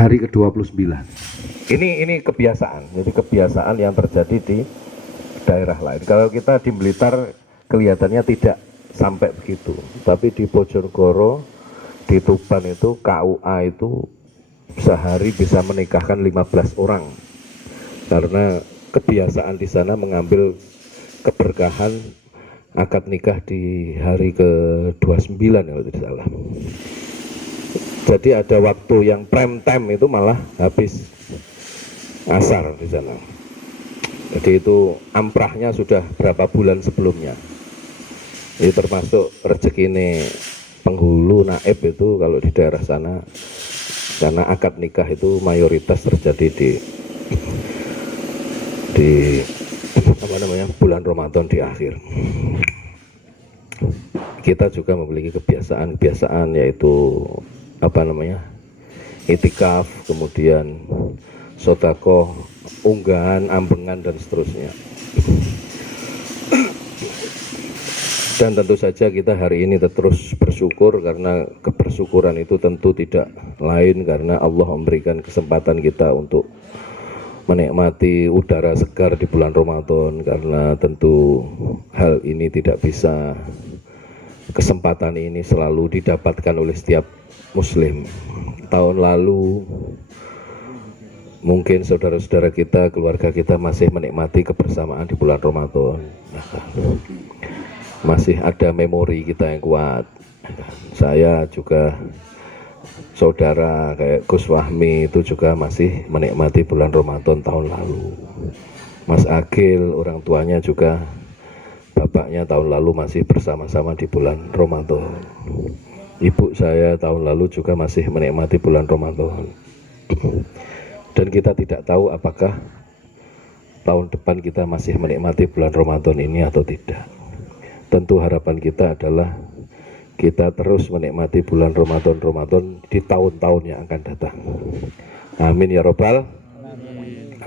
hari ke-29. Ini kebiasaan, jadi kebiasaan yang terjadi di daerah lain. Kalau kita di Blitar kelihatannya tidak sampai begitu, tapi di Bojonegoro, di Tuban itu KUA itu sehari bisa menikahkan 15 orang karena kebiasaan di sana mengambil keberkahan akad nikah di hari ke-29 kalau tidak salah. Jadi ada waktu yang prime time itu malah habis asar di sana. Jadi itu amprahnya sudah berapa bulan sebelumnya. Ini termasuk rezeki ini penghulu naib itu kalau di daerah sana, karena akad nikah itu mayoritas terjadi di apa namanya bulan Ramadan di akhir. Kita juga memiliki kebiasaan yaitu apa namanya itikaf, kemudian sodako, unggahan, ambengan dan seterusnya. Dan tentu saja kita hari ini terus bersyukur karena kebersyukuran itu tentu tidak lain karena Allah memberikan kesempatan kita untuk menikmati udara segar di bulan Ramadan, karena tentu hal ini tidak bisa, kesempatan ini selalu didapatkan oleh setiap muslim. Tahun lalu mungkin saudara-saudara kita, keluarga kita masih menikmati kebersamaan di bulan Ramadan, masih ada memori kita yang kuat. Saya juga, saudara kayak Gus Wahmi itu juga masih menikmati bulan Ramadan tahun lalu. Mas Agil, orang tuanya juga, bapaknya tahun lalu masih bersama-sama di bulan Ramadan. Ibu saya tahun lalu juga masih menikmati bulan Ramadan. Dan kita tidak tahu apakah tahun depan kita masih menikmati bulan Ramadan ini atau tidak. Tentu harapan kita adalah kita terus menikmati bulan Ramadan di tahun-tahun yang akan datang. Amin ya Rabbal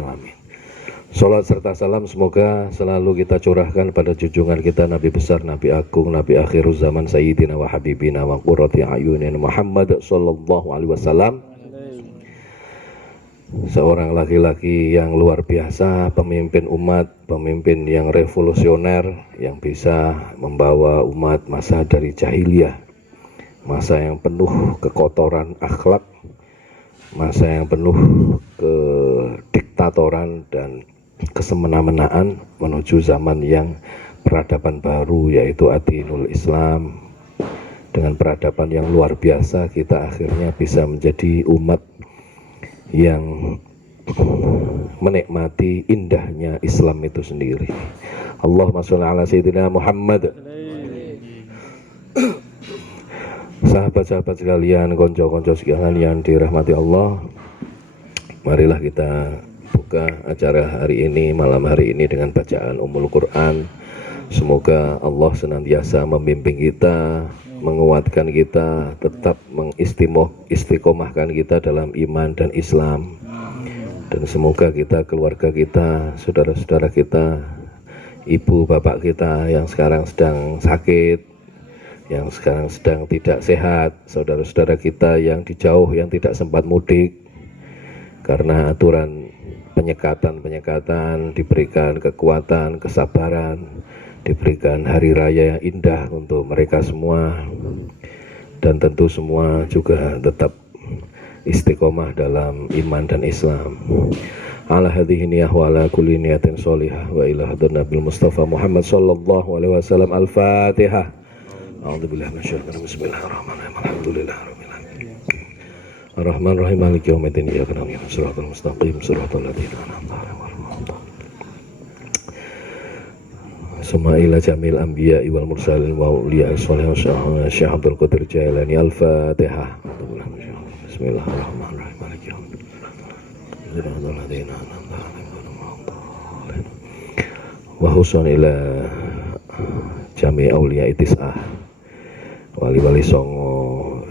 Alamin. Salat serta salam semoga selalu kita curahkan pada junjungan kita, Nabi besar, Nabi agung, Nabi akhirul zaman, Sayyidina wa Habibina wa qurrati a'yunina Muhammad sallallahu alaihi wasallam. Seorang laki-laki yang luar biasa, pemimpin umat, pemimpin yang revolusioner, yang bisa membawa umat masa dari jahiliyah, masa yang penuh kekotoran akhlak, masa yang penuh kediktatoran dan kesemena-menaan, menuju zaman yang peradaban baru yaitu Adinul Islam. Dengan peradaban yang luar biasa kita akhirnya bisa menjadi umat yang menikmati indahnya Islam itu sendiri. Allahumma sholli ala sayyidina Muhammad. Sahabat-sahabat sekalian, konco-konco sekalian yang dirahmati Allah, marilah kita buka acara hari ini, malam hari ini dengan bacaan Ummul Quran. Semoga Allah senantiasa membimbing kita, menguatkan kita, tetap mengistiqomahkan kita dalam iman dan Islam. Dan semoga kita, keluarga kita, saudara-saudara kita, ibu bapak kita yang sekarang sedang sakit, yang sekarang sedang tidak sehat, saudara-saudara kita yang di jauh, yang tidak sempat mudik karena aturan penyekatan, diberikan kekuatan, kesabaran, diberikan hari raya yang indah untuk mereka semua. Dan tentu semua juga tetap istiqomah dalam iman dan Islam. Ala hadhihi niyah wa ala kulli niyatin sholihah wa ila hadratin Nabil Mustafa Muhammad sallallahu alaihi wasallam. Al-Fatihah. A'udzubillahi minasyaitonir rajim. Bismillahirrahmanirrahim. Alhamdulillahirabbil alamin. Ar-Rahmanir-Rahim. Maliki yaumiddin. Iyyaka na'budu wa iyyaka nasta'in. Shiratal mustaqim. Shiratal ladzina an'amta 'alaihim ghairil maghdubi 'alaihim. Summa ila jamil anbiya'i wal mursalin wa awliya'i sholihin wa Syekh Abdul Qadir Jailani. Al-Fatihah. Bismillahirrahmanirrahim. Maliki yaumiddin. Shiratal ladzina an'amta 'alaihim ghairil maghdubi 'alaihim. Wa husun ila jami awliya'i tis'ah, wali-wali songo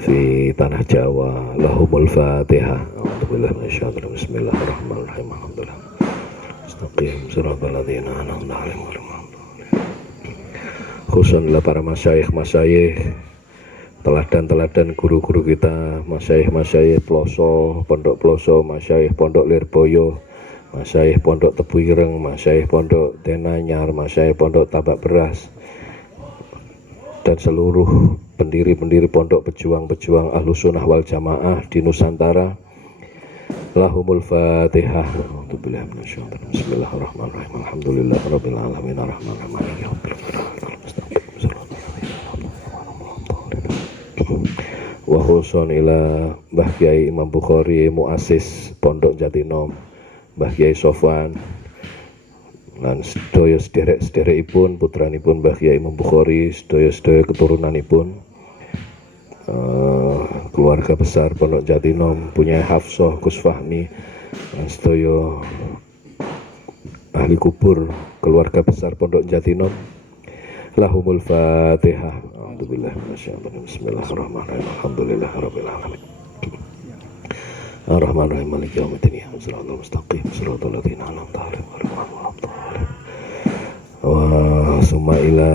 fi tanah Jawa. Lahumul Fatihah. A'udzubillahi minasyaitonir rajim. Bismillahirrahmanirrahim. Alhamdulillah. Astaqim siratal ladzina an'amta 'alaihim. Khususnya para masyayikh teladan-teladan guru-guru kita, masyayikh Ploso, Pondok Ploso, masyayikh Pondok Lirboyo, masyayikh Pondok Tebu Ireng, masyayikh Pondok Denanyar, masyayikh Pondok Tabak Beras, dan seluruh pendiri-pendiri pondok, pejuang-pejuang Ahlus Sunnah wal Jamaah di Nusantara. Lahumul Fatihah. Bismillahirrahmanirrahim. Alhamdulillahirabbil alamin arrahmanir rahim. Wa khusun ila Mbah Kiai Imam Bukhari muassis Pondok Jatinom, Mbah Kiai Sofwan lan sedaya sederek-sederekipun putranipun Mbah Kiai Imam Bukhari, sedaya-sedaya keturunanipun, keluarga besar Pondok Jatinom, punya Hafsah, Gus Fahmi, dan sedaya ahli kubur keluarga besar Pondok Jatinom. Lahumul Fatihah. Alhamdulillah, bismillahirrahmanirrahim. Alhamdulillahirabbil alamin. Ar-Rahmanir-Rahim, Maliki yaumiddin, shiratal mustaqim, shiratal ladzina an'amta 'alaihim ghairil maghdubi 'alaihim wa summa ila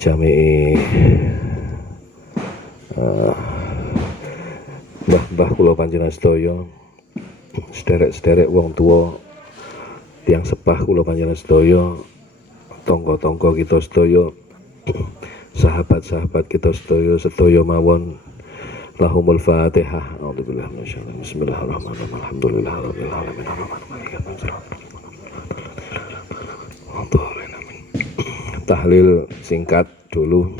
jami'i mbah-mbah kula panjenengan sedaya, sederek-sederek wong tua, tiang sepah kula panjenengan sedaya, tangga-tangga kita sedaya, sahabat-sahabat kita sedaya mawon. Lahumul Fatihah. A'udzubillahi minasyaitonir rajim. Bismillahirrahmanirrahim. Alhamdulillahirabbil alamin arrahmanir rahim. Tahlil singkat dulu.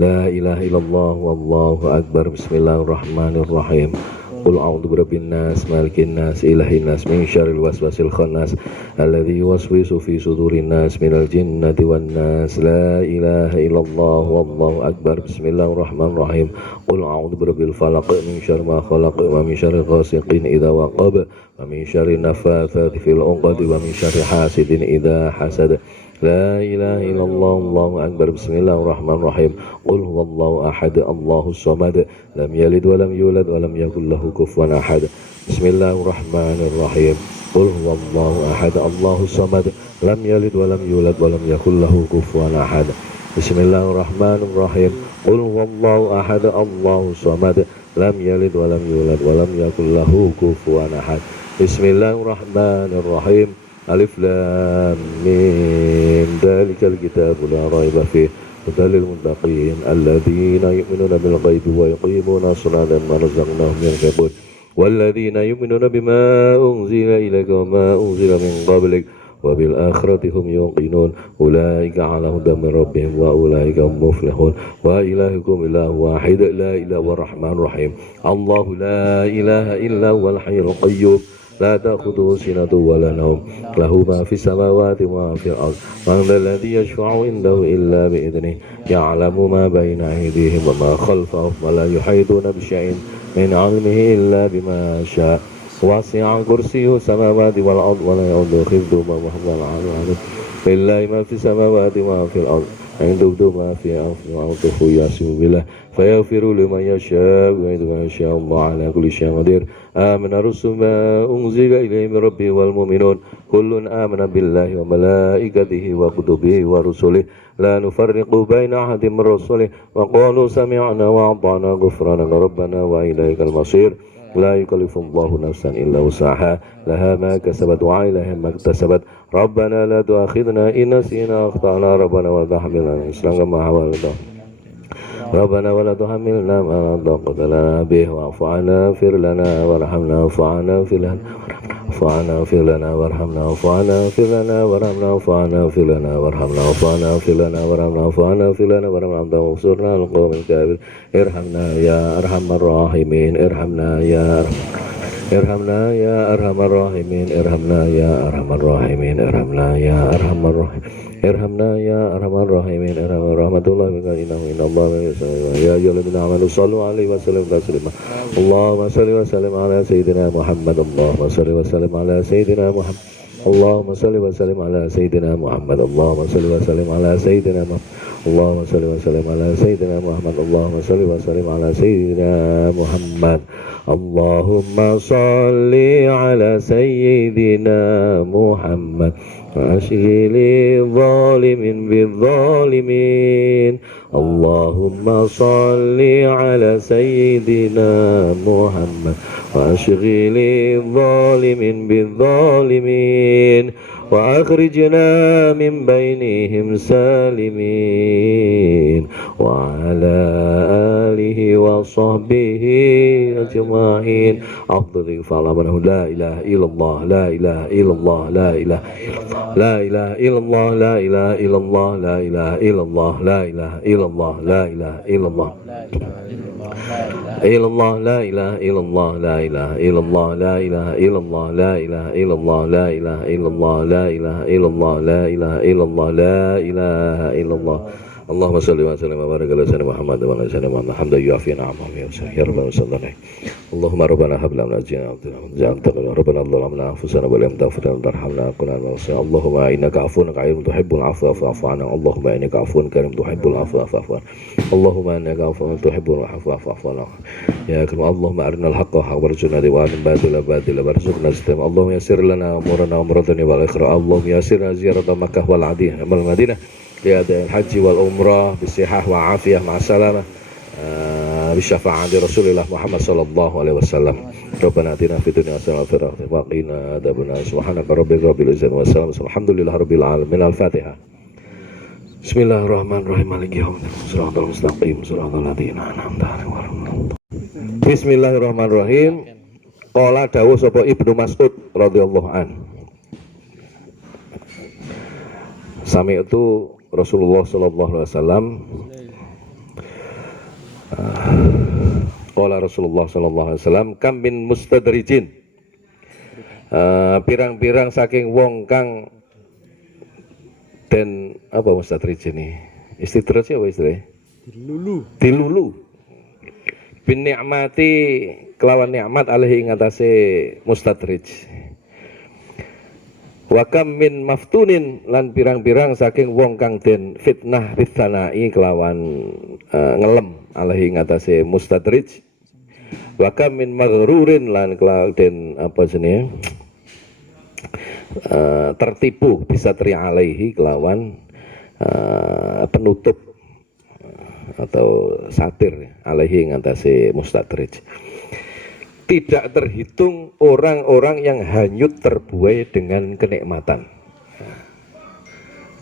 La ilaha illallah wallahu akbar. Bismillahirrahmanirrahim. Qul a'udzu birabbin nas, malikin nas, ilahin nas, min syarril waswasil khannas, alladzi yuwaswisu fi sudurin nas minal jinnati wan nas. La ilaha illallah wallahu akbar. Bismillahirrahmanirrahim. Qul a'udzu birabbil falaq, min syarri ma khalaq, wa min syarri ghasiqin idza waqab, wa min syarri naffatsati fil 'uqad, wa min syarri hasidin idza hasad. La ilaha illallah wallahu akbar. Bismillahirrahmanirrahim. Qul huwallahu ahad, Allahus samad, lam yalid wa lam yulad wa lam yakul lahu kufuwan ahad. Bismillahirrahmanirrahim. Qul huwallahu ahad, Allahus samad, lam yalid wa lam yulad wa lam yakul lahu kufuwan ahad. Bismillahirrahmanirrahim. Qul huwallahu ahad, Allahus samad, lam yalid wa lam yulad wa lam yakul lahu kufuwan ahad. Bismillahirrahmanirrahim. Alif Lam Mim. Dzalikal kitabu la raiba fihi hudal lil muttaqin alladzina yu'minuna bil ghaibi wa yuqimuna as-salata wa razaqnahum yunfiqun walladzina yu'minuna bima unzila ilayka wa ma unzila min qablik wa bil akhirati hum yuqinun ulaika 'ala hudan min rabbihim wa ulaika hum muflihun wa ilahukum ilahu wahid la ilaha rahmanur rahim. Allahu la ilaha illa huwal hayyul qayyum لا تأخذه سنة ولا نوم له ما في السماوات وما في الأرض من ذا الذي يشفع عنده إلا بإذنه يعلم ما بين أيديهم وما خلفهم ولا يحيطون بشيء من علمه إلا بما شاء وسع كرسيه السماوات والأرض ولا يؤوده حفظهما وهو العلي العظيم لله ما في السماوات وما في الأرض عنده ما في أنفسه وعطفه يحسب بالله فيغفر لمن يشاء ويعز من يشاء الله على كل شيء قدير. آمن الرسل ما أنزل إليه من ربه والمؤمنون كل آمن بالله وملائكته وكتبه ورسله لا نفرق بين أحد من رسله وقالوا سمعنا وأطعنا غفرانك ربنا وإليك المصير. لا يكلف الله نفسا إلا وسعها لها ما كسبت وعليها ما اكتسبت ربنا لا تؤاخذنا إن نسينا أخطأنا ربنا ولا تحملنا إصرا كما حملته ربنا ولا تحملنا ما لا طاقة لنا به واعف عنا واغفر لنا وارحمنا واعف عنا واغفر لنا واغفر لنا وارحمنا واعف عنا واغفر لنا وارحمنا واعف عنا واغفر لنا وارحمنا واعف عنا واغفر لنا وارحمنا واعف عنا واغفر لنا وارحمنا وانصرنا على القوم الكافرين. ارحمنا يا أرحم الراحمين ارحمنا يا ارحمنا يا أرحم الراحمين ارحمنا يا أرحم الراحمين ارحمنا يا أرحم الراحمين ارحمنا يا أرحم الراحمين ارحم رحمة الله بك إنه إن الله يا أيها الذين آمنوا صلوا عليه وسلموا تسليما. اللهم صل وسلم على سيدنا محمد. اللهم صل وسلم على سيدنا محمد. اللهم صل وسلم على سيدنا محمد. اللهم صل وسلم على سيدنا محمد. اللهم صل وسلم على سيدنا محمد. اللهم صل وسلم على سيدنا محمد. اللهم صل على سيدنا محمد. وأشغل الظالمين بالظالمين اللهم صل على سيدنا محمد وأشغل الظالمين بالظالمين وأخرجنا من بينهم سالمين وعلى آله وصحبه أجمعين أفضل فعلمه لا إله إلا الله لا إله إلا الله لا إله لا إله إلا الله لا إله إلا الله لا إله إلا الله لا إله إلا الله لا إله إلا الله إلا الله لا إله إلا الله لا إله إلا الله لا إله إلا الله لا إله إلا الله لا إله إلا الله لا إله إلا الله لا إله إلا الله لا إله إلا الله اللهم صل وسلم وبارك على سيدنا محمد وعلى آله وصحبه حمدا يوافي نعمه ويسر يا رب وسلم اللهم ربنا هب لنا من أزواجنا ربنا ظلمنا أنفسنا ولم تغفر لنا وترحمنا كنا من الخاسرين اللهم إنك عفو كريم تحب العفو فاعف عنا اللهم إنك عفو كريم تحب العفو فاعف عنا اللهم إنك عفو تحب العفو فاعف عنا يا أكرم اللهم أرنا الحق حقا وارزقنا اتباعه الباطل باطلا وارزقنا اجتنابه اللهم يسر لنا أمورنا وأمور الدنيا والآخرة اللهم يسر زيارة مكة والمدينة لأداء الحج والعمرة بالصحة والعافية مع السلامة بشفاعة رسول الله محمد صلى الله عليه وسلم ربنا آتنا في الدنيا حسنة وفي الآخرة وقنا عذاب النار سبحانك ربك رب العزة والسلام الحمد لله رب العالمين الفاتحة بسم الله الرحمن الرحيم مالك يوم الدين صراط المستقيم صراط الذين أنعمت عليهم Bismillahirrahmanirrahim. Qala dawuh sapa Ibnu Mas'ud radhiyallahu an. Sami'tu Rasulullah sallallahu alaihi wasallam qala Rasulullah sallallahu alaihi wasallam kam min mustadrijin pirang-pirang saking wong kang den apa mustadrijin ini istidraj apa istilah dilulu bin ni'mati kelawan nikmat alaihi ngatasé mustadrij wa kam min maftunin lan pirang-pirang saking wong kang den fitnah bitsanai kelawan ngelem alaihi ngatasé mustadrij wa kam min maghrurin lan kelawan den apa jenenge tertipu bisa tri alaihi kelawan penutup atau satir alaihi ngatasé mustadrij. Tidak terhitung orang-orang yang hanyut terbuai dengan kenikmatan.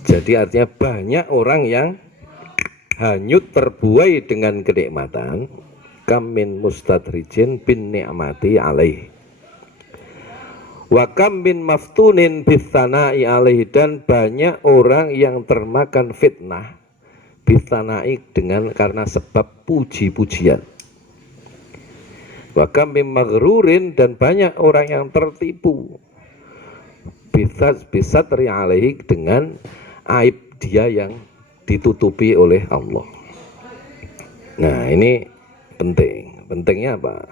Jadi artinya banyak orang yang hanyut terbuai dengan kenikmatan. Kam min mustadrijin bin ni'mati alaih. Wa kam min maftunin bitsanai alaih, dan banyak orang yang termakan fitnah bitsanai dengan karena sebab puji-pujian. Wa kam min maghrurin, dan banyak orang yang tertipu bisa alaihi dengan aib dia yang ditutupi oleh Allah. Nah, ini pentingnya apa?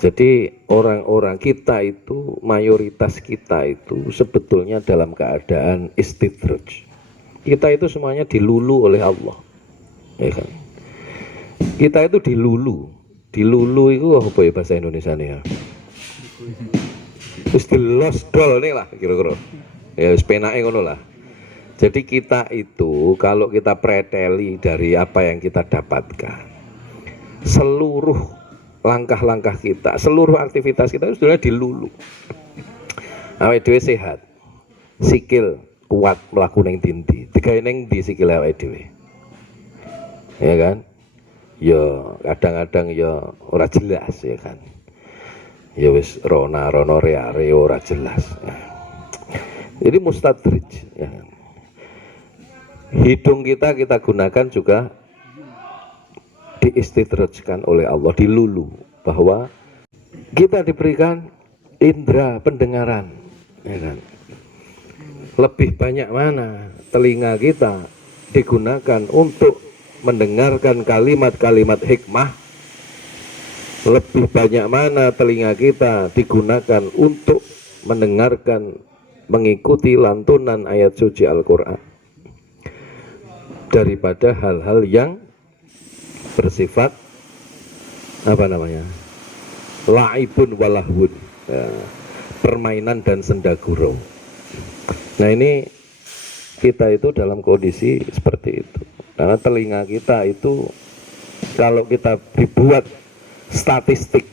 Jadi orang-orang kita itu, mayoritas kita itu sebetulnya dalam keadaan istidraj. Kita itu semuanya dilulu oleh Allah, ya kan? Kita itu dilulu itu apa ya bahasa Indonesia nih ya? Terus dilosdol nih lah kira-kira. Ya wis penake ngono lah. Jadi kita itu kalau kita preteli dari apa yang kita dapatkan, seluruh langkah-langkah kita, seluruh aktivitas kita itu sudah dilulu. Awake dhewe sehat, sikil kuat mlaku ning ndi, digawe ning ndi sikile awake dhewe. Ya kan? Ya kadang-kadang ya ora jelas ya kan. Ya wis rono reare ora jelas. Jadi mustadrij ya. Hidung kita gunakan juga diistidrajkan oleh Allah, dilulu, bahwa kita diberikan indera pendengaran ya kan. Lebih banyak mana telinga kita digunakan untuk mendengarkan kalimat-kalimat hikmah, lebih banyak mana telinga kita digunakan untuk mendengarkan, mengikuti lantunan ayat suci Al-Quran, daripada hal-hal yang bersifat apa namanya, laibun walahwun, ya, permainan dan senda gurau. Nah ini kita itu dalam kondisi seperti itu, karena telinga kita itu kalau kita dibuat statistik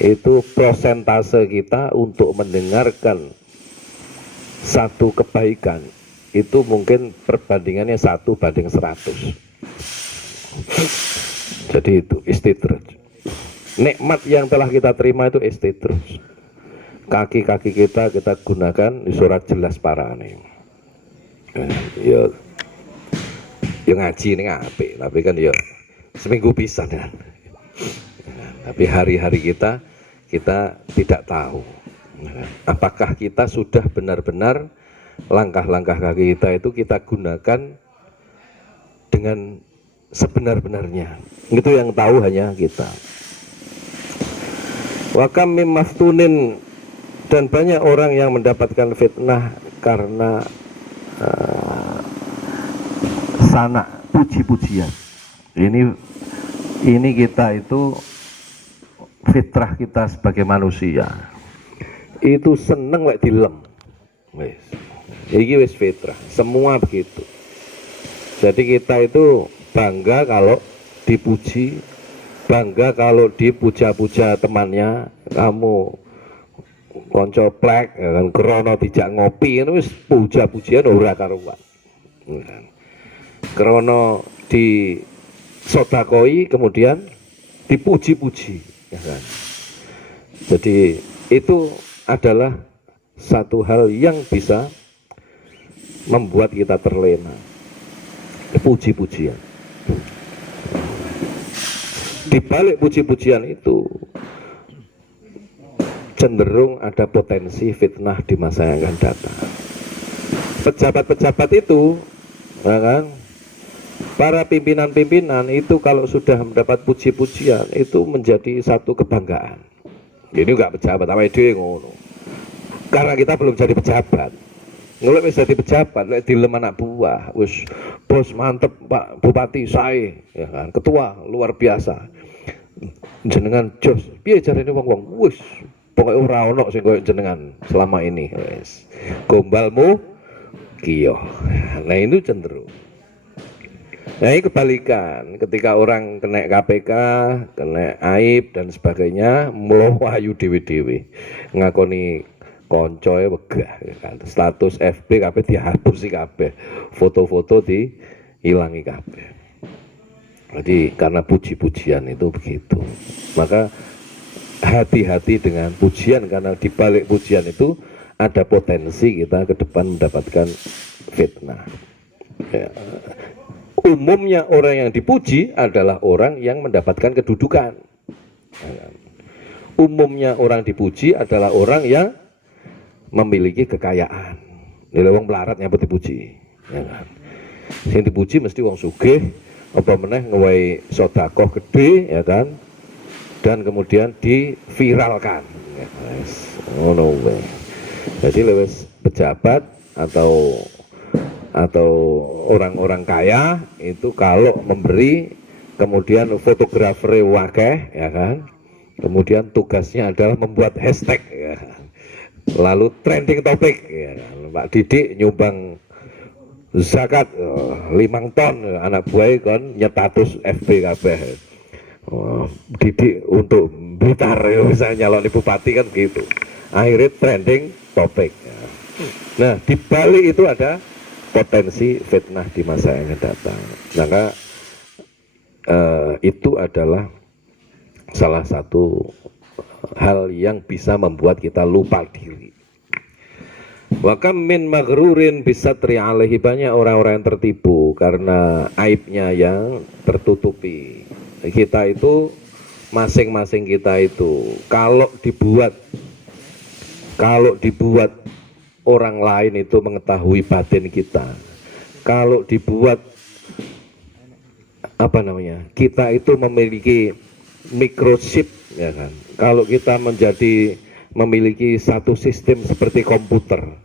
itu prosentase kita untuk mendengarkan satu kebaikan itu mungkin perbandingannya 1:100. Jadi itu istidroj. Nikmat yang telah kita terima itu istidroj. Kaki-kaki kita gunakan di surat jelas parane. Ya ngaji ini apik, tapi kan ya seminggu pisan kan. Tapi hari-hari kita tidak tahu apakah kita sudah benar-benar langkah-langkah kaki kita itu kita gunakan dengan sebenar-benarnya. Itu yang tahu hanya kita. Wa kam mim maftunin, dan banyak orang yang mendapatkan fitnah karena sana puji-pujian. Ini kita itu fitrah kita sebagai manusia itu seneng lek dilem. Wis. Iki wis fitrah, semua begitu. Jadi kita itu bangga kalau dipuji, bangga kalau dipuja-puja temannya. Kamu konco plek ya kan, krono dijak ngopi itu wis puja-pujian ora karuan. Krono di sodakoi kemudian dipuji-puji ya kan. Jadi itu adalah satu hal yang bisa membuat kita terlena, puji-pujian. Di balik puji-pujian itu cenderung ada potensi fitnah di masa yang akan datang. Pejabat-pejabat itu ya kan, para pimpinan-pimpinan itu kalau sudah mendapat puji-pujian itu menjadi satu kebanggaan. Ini enggak pejabat, awake dhewe ngono. Karena kita belum jadi pejabat. Ngulek wis jadi pejabat, lek dilem anak buah, wis bos mantep Pak Bupati sae, ya kan, ketua luar biasa. Jenengan jos, piye jarene wong-wong? Wis pokoke ora ono sing koyo jenengan selama ini, wis. Gombalmu kiyo. Nah, itu cenderung. Nah ini kebalikan, ketika orang kena KPK, kena aib dan sebagainya, melayu dewe-dewe, ngakoni koncoe wegah, kan? Status FB kabeh dihapus kabeh, foto-foto dihilangi kabeh. Jadi karena puji-pujian itu begitu, maka hati-hati dengan pujian, karena di balik pujian itu ada potensi kita ke depan mendapatkan fitnah. Ya. Umumnya orang yang dipuji adalah orang yang mendapatkan kedudukan. Umumnya orang dipuji adalah orang yang memiliki kekayaan. Ini wong melarat yang dipuji, ya kan? Yang dipuji mesti wong sugih, apa meneh ngewehi sedekah gede, ya kan? Dan kemudian diviralkan. Ya, ngono wae. Jadi lewat pejabat atau orang-orang kaya itu kalau memberi kemudian fotografer wakeh, ya kan, kemudian tugasnya adalah membuat hashtag, ya kan? Lalu trending topik, ya kan? Pak Didik nyumbang zakat 5 ton, anak buah kan nyetatus FB kabeh. Didik untuk Blitar, ya, misalnya nyalon bupati kan gitu, akhirnya trending topik, ya. Nah di balik itu ada potensi fitnah di masa yang akan datang. Maka itu adalah salah satu hal yang bisa membuat kita lupa diri. Wa kam min maghrurin bisatri alaihi, banyak orang-orang yang tertipu karena aibnya yang tertutupi. Kita itu masing-masing kita itu kalau dibuat orang lain itu mengetahui batin kita, kalau dibuat apa namanya, kita itu memiliki microchip, ya kan, kalau kita memiliki satu sistem seperti komputer,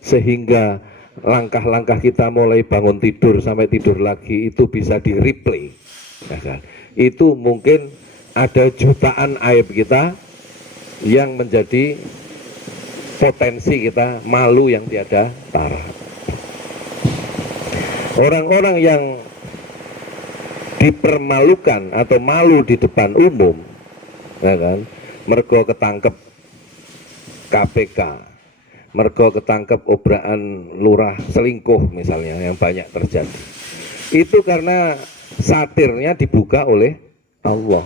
sehingga langkah-langkah kita mulai bangun tidur sampai tidur lagi itu bisa di replay, ya kan, itu mungkin ada jutaan aib kita yang menjadi potensi kita malu yang tiada tara. Orang-orang yang dipermalukan atau malu di depan umum, ya kan, mergo ketangkep KPK, mergo ketangkep obraan lurah selingkuh misalnya yang banyak terjadi, itu karena satirnya dibuka oleh Allah.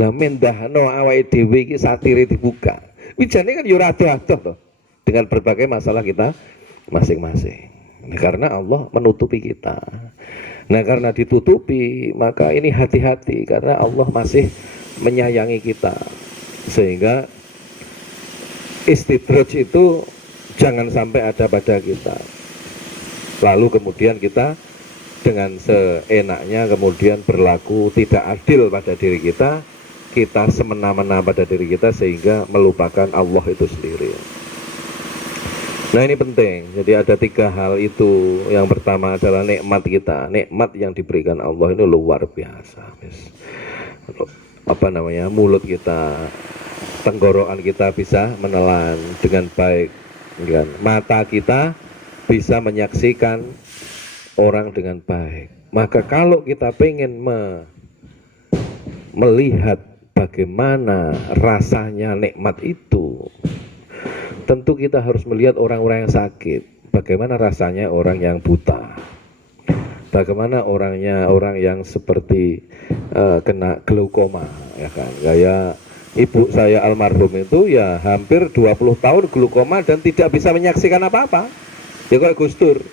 Lah mendahno awake dhewe iki satire dibuka. Wijane kan yo ado-ado to dengan berbagai masalah kita masing-masing. Nah, karena Allah menutupi kita. Nah, karena ditutupi, maka ini hati-hati karena Allah masih menyayangi kita. Sehingga istidraj itu jangan sampai ada pada kita. Lalu kemudian kita dengan seenaknya kemudian berlaku tidak adil pada diri kita, kita semena-mena pada diri kita sehingga melupakan Allah itu sendiri. Nah, ini penting. Jadi ada 3 hal itu. Yang pertama adalah nikmat kita. Nikmat yang diberikan Allah ini luar biasa. Apa namanya? Mulut kita, tenggorokan kita bisa menelan dengan baik. Mata kita bisa menyaksikan orang dengan baik. Maka kalau kita pengen melihat bagaimana rasanya nikmat itu, tentu kita harus melihat orang-orang yang sakit. Bagaimana rasanya orang yang buta, bagaimana orang yang seperti kena glaukoma, ya kan. Kayak ibu saya almarhum itu ya hampir 20 tahun glaukoma dan tidak bisa menyaksikan apa-apa. Ya kayak Gus Dur,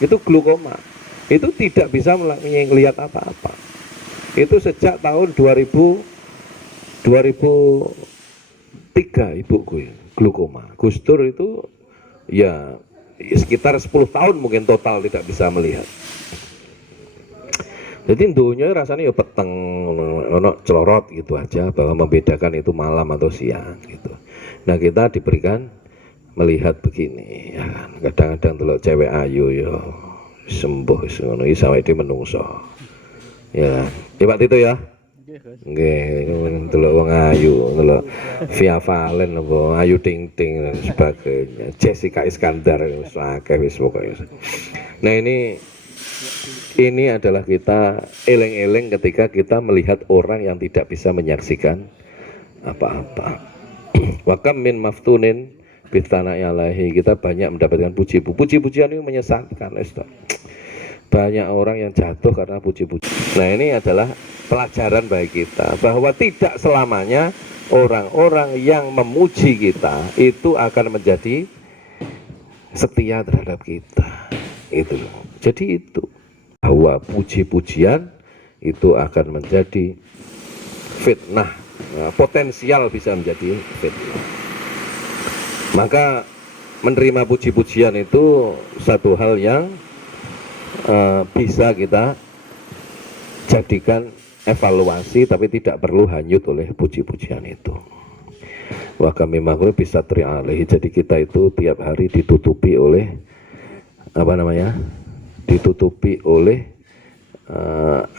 itu glaukoma, itu tidak bisa melihat apa-apa. Itu sejak tahun 2003 ibuku ya, glaukoma. Gus Dur itu ya sekitar 10 tahun mungkin total tidak bisa melihat. Jadi dunia rasanya ya peteng, ono celorot gitu aja, bahwa membedakan itu malam atau siang gitu. Nah, kita diberikan melihat begini, ya kan. Kadang-kadang delok cewek ayu ya sembuh ngono iki saweke menungso. Ya, Pak Tito ya. Nggih, delok wong ayu, delok Via Valen apa Ayu Ting Ting dan sebagainya. Jessica Iskandar wis akeh wis pokoke. Nah, ini adalah kita eleng-eleng ketika kita melihat orang yang tidak bisa menyaksikan apa-apa. Wa kam min maftunin bitana yalahi, kita banyak mendapatkan puji-pujian itu menyesatkan. Banyak orang yang jatuh karena puji-pujian. Nah, ini adalah pelajaran bagi kita bahwa tidak selamanya orang-orang yang memuji kita itu akan menjadi setia terhadap kita. Itu loh. Jadi itu bahwa puji-pujian itu akan menjadi fitnah, potensial bisa menjadi fitnah. Maka menerima puji-pujian itu satu hal yang bisa kita jadikan evaluasi, tapi tidak perlu hanyut oleh puji-pujian itu. Wa kami makhluk bisa terialih. Jadi kita itu tiap hari ditutupi oleh ditutupi oleh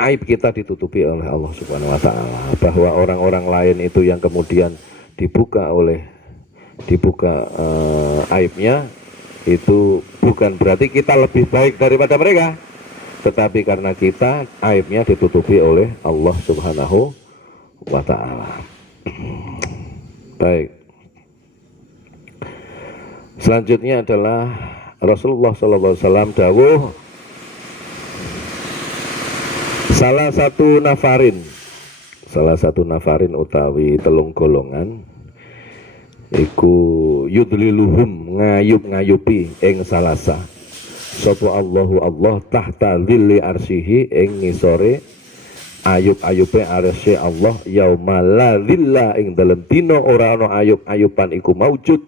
aib kita, ditutupi oleh Allah Subhanahu wa taala. Bahwa orang-orang lain itu yang kemudian dibuka aibnya, itu bukan berarti kita lebih baik daripada mereka, tetapi karena kita aibnya ditutupi oleh Allah Subhanahu wa taala. Baik. Selanjutnya adalah Rasulullah sallallahu alaihi wasallam dawuh, salah satu nafarin utawi telung golongan iku yudliluhum ngayup-ngayupi ing salasa sapa Allahu Allah tahta dhilli arsyihi ing ngisore ayub-ayube arsy Allah yauma la dhilla ing dalem dina ora ana ayub-ayuban iku maujud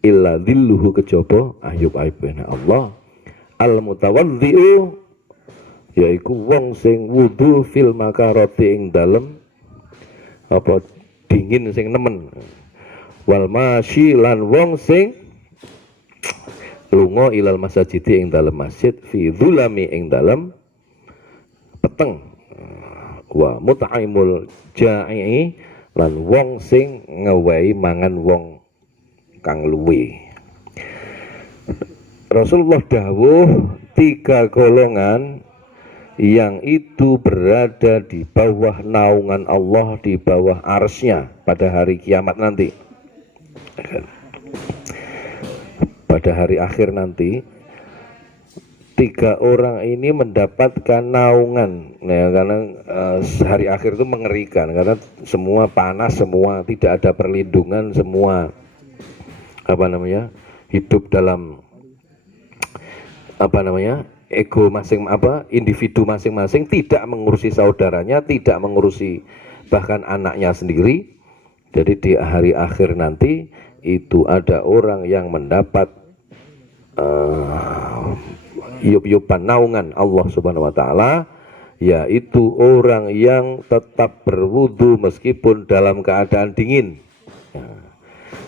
illa dhilluhu kejaba ayub-ayubene Allah. Al mutawaddi'u yaiku wong sing wudu fil makarati ing dalem apa dingin sing nemen, wal masyi lan wong sing lunga ilal masjid ing dalem masjid fi dzulami ing dalem peteng, wa mut'aimul ja'i lan wong sing ngewehi mangan wong kang luwe. Rasulullah dawuh 3 golongan yang itu berada di bawah naungan Allah, di bawah arsy-Nya pada hari kiamat nanti. Pada hari akhir nanti 3 orang ini mendapatkan naungan, ya, karena hari akhir itu mengerikan karena semua panas, semua tidak ada perlindungan, semua hidup dalam ego individu masing-masing, tidak mengurusi saudaranya, tidak mengurusi bahkan anaknya sendiri. Jadi di hari akhir nanti itu ada orang yang mendapat yup-yupan naungan Allah Subhanahu wa taala, yaitu orang yang tetap berwudu meskipun dalam keadaan dingin.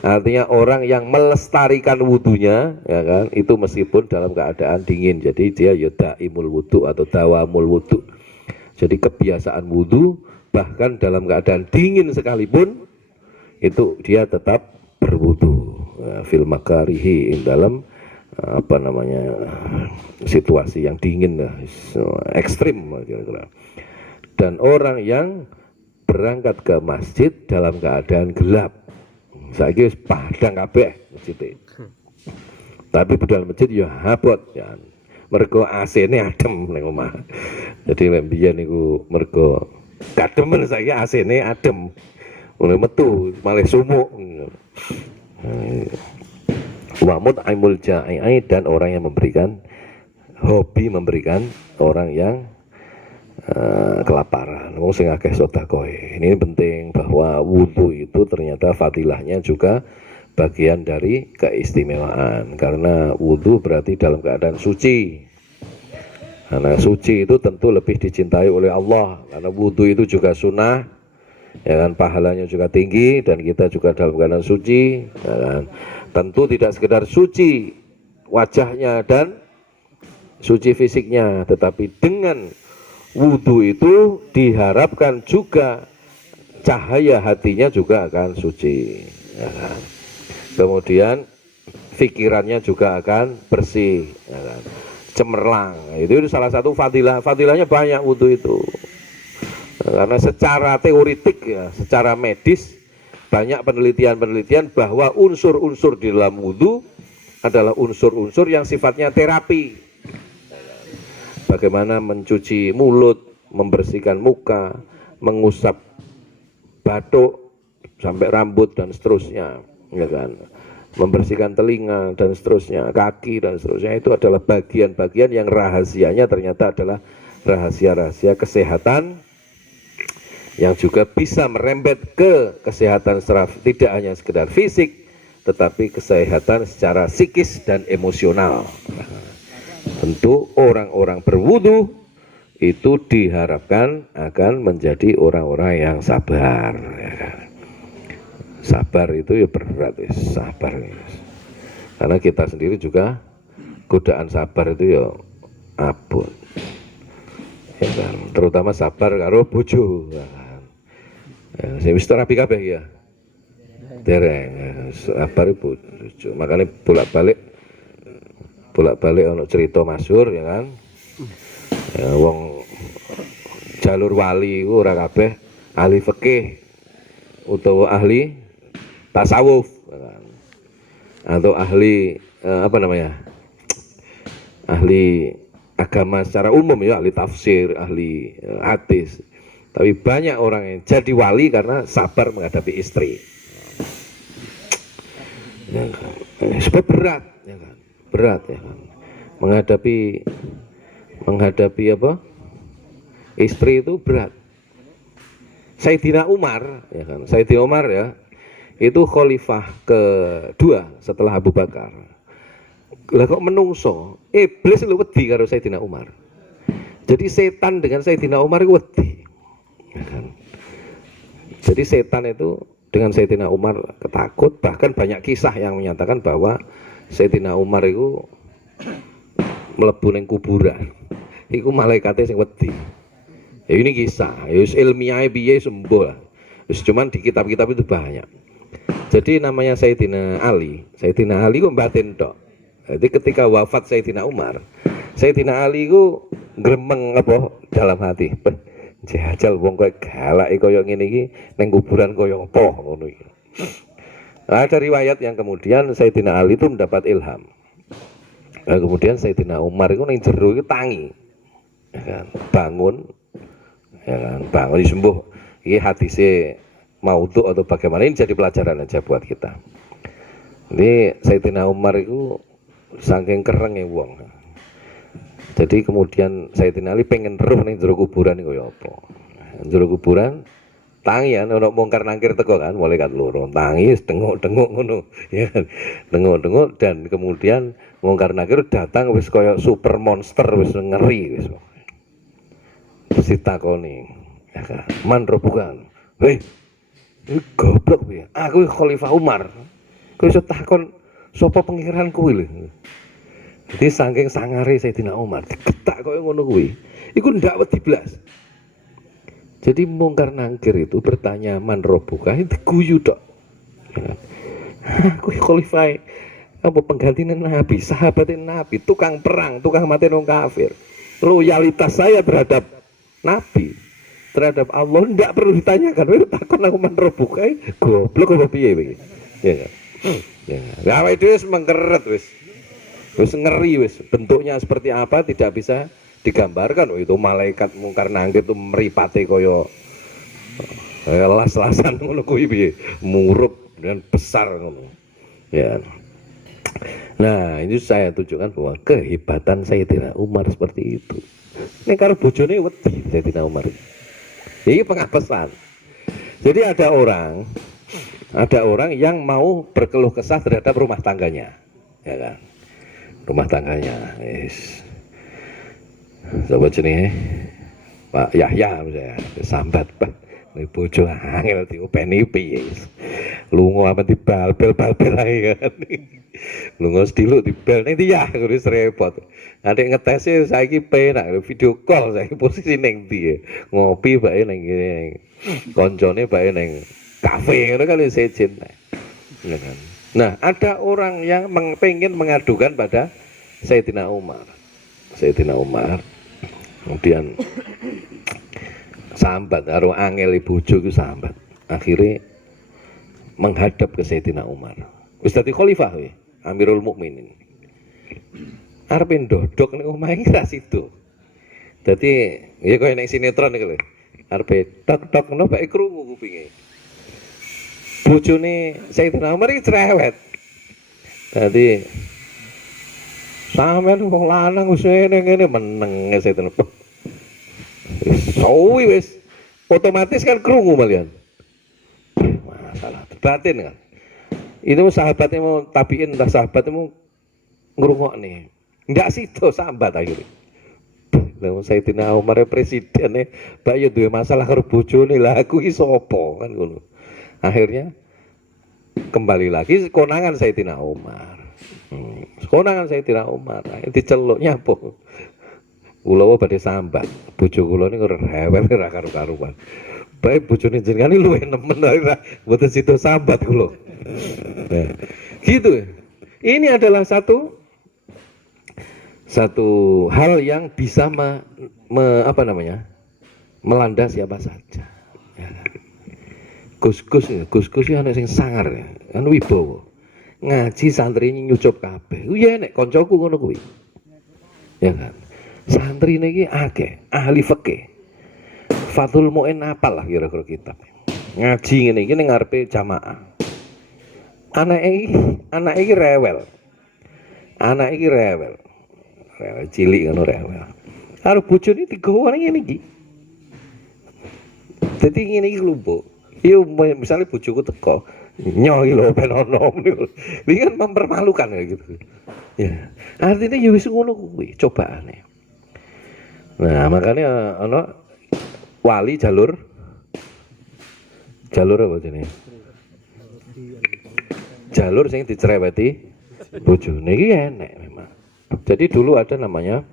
Artinya orang yang melestarikan wudunya, ya kan, itu meskipun dalam keadaan dingin. Jadi dia daimul wudu atau dawamul wudu. Jadi kebiasaan wudu bahkan dalam keadaan dingin sekalipun itu dia tetap berwudu. Fil makarihi, dalam situasi yang dingin, ekstrim kira-kira. Dan orang yang berangkat ke masjid dalam keadaan gelap. Saiki wis padang kabeh masjid. Tapi budal masjid ya habot ya. Mergo AC-ne adem ning omah. Jadi nek biyen niku mergo kademen, saiki AC-ne adem. Mulai metu malah sumuk. Wa mut'imul ja'i, dan orang yang memberikan hobi memberikan orang yang kelaparan. Wong sing akeh sedekah. Ini penting bahwa wudu itu ternyata fadilahnya juga bagian dari keistimewaan, karena wudu berarti dalam keadaan suci. Karena suci itu tentu lebih dicintai oleh Allah, karena wudu itu juga sunnah, ya kan, pahalanya juga tinggi, dan kita juga dalam keadaan suci, ya kan. Tentu tidak sekedar suci wajahnya dan suci fisiknya, tetapi dengan wudu itu diharapkan juga cahaya hatinya juga akan suci, ya kan? Kemudian pikirannya juga akan bersih, ya kan? Cemerlang. Itu salah satu fadilahnya banyak wudu itu. Karena secara teoritik, ya, secara medis banyak penelitian bahwa unsur-unsur di dalam wudu adalah unsur-unsur yang sifatnya terapi. Bagaimana mencuci mulut, membersihkan muka, mengusap batuk sampai rambut dan seterusnya, ya kan? Membersihkan telinga dan seterusnya, kaki dan seterusnya, itu adalah bagian-bagian yang rahasianya ternyata adalah rahasia-rahasia kesehatan yang juga bisa merembet ke kesehatan secara tidak hanya sekedar fisik, tetapi kesehatan secara psikis dan emosional. Tentu orang-orang berwudu itu diharapkan akan menjadi orang-orang yang sabar, ya kan? Sabar itu ya berat, sabar. Karena kita sendiri juga godaan sabar itu ya abot, ya kan? Terutama sabar karo bojo, ya kan? Saya wis rapi kabeh ya. Dereng, sabar itu bojo. Makanya bolak-balik ono cerita masyhur, ya kan. Ya, wong jalur wali iku ora kabeh ahli fikih utawa ahli tasawuf, ya kan. Atau ahli ahli agama secara umum, ya, ahli tafsir, ahli hadis. Tapi banyak orang yang jadi wali karena sabar menghadapi istri. Ya kan. Sebab berat, ya kan. Berat, ya kan, menghadapi istri itu berat. Sayyidina Umar, ya kan, Sayyidina Umar, ya, itu khalifah kedua setelah Abu Bakar. Lah kok menungso iblis lu wedi karo Sayyidina Umar. Jadi setan dengan Sayyidina Umar itu wedi, ya kan. Jadi setan itu dengan Sayyidina Umar ketakut, bahkan banyak kisah yang menyatakan bahwa Sayyidina Umar itu mlebu ning kuburan. Iku malaikate sing wedi. Ya ini kisah, ya ilmiah piye sembuh. Cuman di kitab-kitab itu banyak. Jadi namanya Sayyidina Ali kok batin tok. Jadi ketika wafat Sayyidina Umar, Sayyidina Ali ku gremeng apa dalam hati. Jajal wong kowe galak kaya ngene iki ning kuburan kaya apa ngono iki. Ada riwayat yang kemudian Sayyidina Ali itu mendapat ilham. Nah, kemudian Sayyidina Umar itu ning jero iki tangi. Ya kan? Bangun disembuh. Ini hadisnya maudhu atau bagaimana, ini jadi pelajaran aja buat kita. Ini Sayyidina Umar itu saking kereng ya wong. Jadi kemudian Sayyidina Ali pengen roh ning jero kuburan iku ya apa. Jero kuburan tangi ya ono mungkar nangkir teko kan malaikat loro. Tangi denguk-denguk ngono ya kan. Denguk-denguk dan kemudian mungkar nangkir datang wis kaya super monster wis ngeri wis. Terus ditakoni ya kan. Man robukan. Hei, goblok piye? Aku Khalifah Umar. Kowe iso takon sapa pengiranku lho. Jadi saking sangare Sayyidina Umar diketak kok ngono kuwi. Iku ndak wedi blas. Jadi mungkar nangkir itu bertanya man robuka itu guyu tok. Aku khalifah apa penggantinya Nabi, sahabatnya Nabi, tukang perang, tukang mati wong kafir. Loyalitas saya terhadap Nabi, terhadap Allah ndak perlu ditanyakan. Kowe takon aku man robuka goblok apa piye iki? Ya enggak? Ya. Lah awake dhewe wis mengkeret wis ngeri wis, bentuknya seperti apa tidak bisa digambarkan. Oh, itu malaikat mungkar nangkir itu meripate koyo las-lasan ngono kuwi piye, murup dan besar ngono. Ya. Nah, ini saya tunjukkan bahwa kehebatan Sayyidina Umar seperti itu. Ini karo bojone wedi Sayyidina Umar. Ini pengapesan. Jadi ada orang yang mau berkeluh kesah terhadap rumah tangganya, ya kan? Rumah tangganya, yes. Sobat jenenge Pak Yahya misalnya, sambat Pak, nih bojo angel diopeni piye. Lunga apa dibal-bal ae kan. Lunga sediluk dibal ning tiyah wis repot. Adek ngetese saiki penak video call saiki posisi ning ndi. Ngopi bae ning kene. Koncone bae ning kafe ngono kan wis sejen. Ya kan. Nah, ada orang yang pengen mengadukan pada Sayyidina Umar. Kemudian sambat karo angel bojo iku sambat. Akhirnya menghadap ke Sayyidina Umar. Wis dadi khalifah kowe, Amirul Mukminin. Arep ndodok ning omahe iki ra sido. Dadi ya koyo ning sinetron iki lho. Arep tok-tok ngono bae krungu kupinge. Bojone Sayyidina Umar iki cerewet. Dadi sampean wong lanang wis ngene meneng Sayyidina Umar. Suwi wis otomatis kan krungu malian. Masalah batin kan. Itu sahabatnya mau tabiin entah sahabatnya mau ngrungokne. Ndak sido sambat akhirnya. Lah Sayyidina Umar presiden Mbak yo duwe masalah karo bojone, lah aku iki sapa kan ngono. Akhirnya kembali lagi konangan Sayyidina Umar. Konangan Sayyidina Umar, diceluk nyapo. Kula wae badhe sambat, bojo kula niku rewel ra karo-karuan. Bae bojone jenengan iki luwih nemen ora mboten sido sambat kula. Nah, gitu. Ini adalah satu hal yang bisa melanda siapa saja. Ya. Gus-gus ya ana sing sangar ya. Kan wibawa. Ngaji santri nyucup kabeh. Ku ya nek kancaku ngono kuwi. Ya kan. Santri niki akeh, ahli fikih. Fathul Mu'in apal lah kira-kira kitab. Ngaji ngene iki ning ngarepe jamaah. Anake iki rewel. Rewel cilik ngono rewel. Karo bojone digawa ning ngene iki. Dadi ngene iki lumpuh. Yo misalnya bojoku teko, nyo iki lho ben ono niku. Iki kan mempermalukan ya gitu. Ya. Artinya ya wis ngono kuwi cobaane. Nah, makanya ana wali jalur apa jenenge? Jalur sing dicereweti bojone iki enek memang. Jadi dulu ada namanya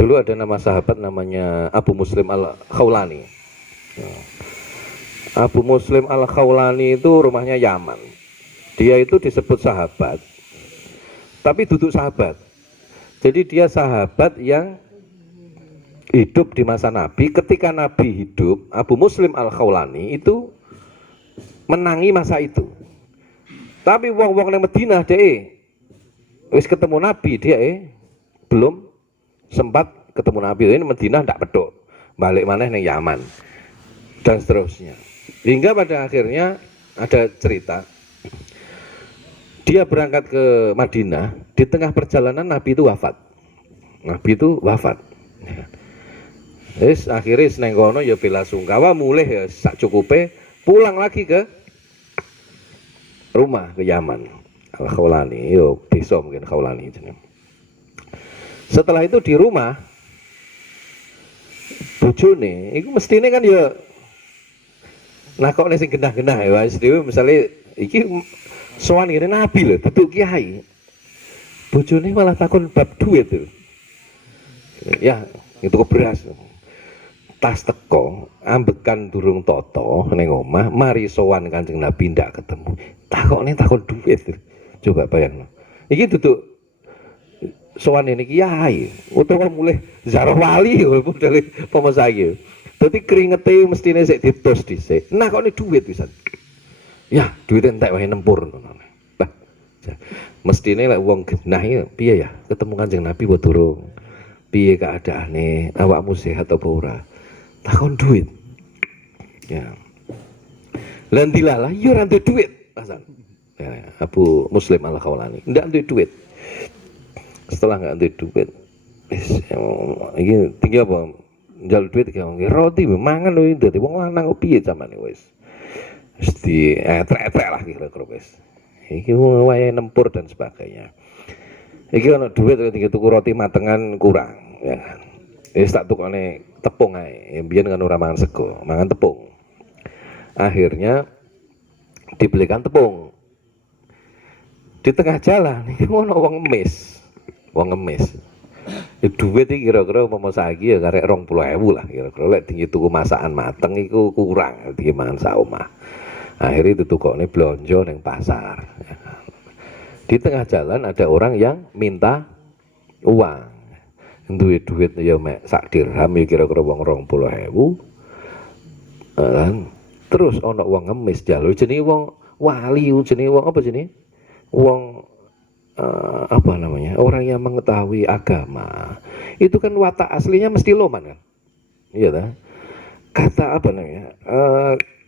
Dulu ada nama sahabat namanya Abu Muslim Al-Khawlani. Abu Muslim Al-Khawlani itu rumahnya Yaman. Dia itu disebut sahabat, tapi duduk sahabat. Jadi dia sahabat yang hidup di masa Nabi. Ketika Nabi hidup, Abu Muslim Al-Khawlani itu menangi masa itu. Tapi wong-wong nang Madinah deh wis ketemu Nabi, dia belum sempat ketemu Nabi. Ini Madinah ndak pedok, balik maneh ning Yaman dan seterusnya. Hingga pada akhirnya ada cerita dia berangkat ke Madinah, di tengah perjalanan Nabi itu wafat. Nabi itu wafat. Wis akhirnya neng kono ya bela sungkawa mulih ya sak cukupe pulang lagi ke rumah ke Yaman. Al-Khawlani, yo desa mungkin Khawlani jeneng. Setelah itu di rumah bojone iku mestine kan ya nakokne sing genah-genah ya wis dhewe misale iki sowan ngene Nabi lho, duduk kiai. Bojone malah takon bab duit tuh. Ya, itu ke beras. Tas teko, ambekan durung toto ning omah, mari sowan Kanjeng Nabi ndak ketemu. Takon duit. Coba bayangno. Iki duduk sowan ini kiai, utawa mulih zarah wali modele pomo saiki. Dadi kringete mestine sik ditus dhisik. Nah kok ini duit pisan. Ya, duit entek wae nempur. Bah. Mestine lek wong genah iki piye ya? Ketemu Kanjeng Nabi apa durung? Piye keadaane? Awakmu sehat apa ora? Takon duit. Ya. Lan dilalah yo ora duwe duit, Hasan. Ya, Abu Muslim Al-Khawlani ndak duwe duit. Setelah nggak duwe duit, iki tinggal apa? Njal duit iki roti mangan lho dadi wong lanang kok piye zamane wis. Wis di etrek-etrek lah kira-kira wis. Iki wong wae nempur dan sebagainya. Iki ana duit tinggal tuku roti matengan kurang, ya kan. Wis tak tukone tepung ae. Mbiyen kan ora mangan sego, mangan tepung. Akhirnya dibelikan tepung. Di tengah jalan iki ono wong ngemis. Wong ngemis. Duit iki kira-kira umpama saiki ya karek 20.000 lah kira-kira lek tinggi tuku masakan mateng iku kurang tinggi mangan sak omah. Akhirnya ditukokne blonjo ning pasar. Di tengah jalan ada orang yang minta uang. Duwe duit ya mek sak dirham ya kira-kira wong 20.000. Terus ana wong ngemis jalur jenenge wong wali, jenenge wong apa jenenge? Wong apa namanya? Orang yang mengetahui agama. Itu kan watak aslinya mesti loman kan? Iya ta? Kata apa namanya?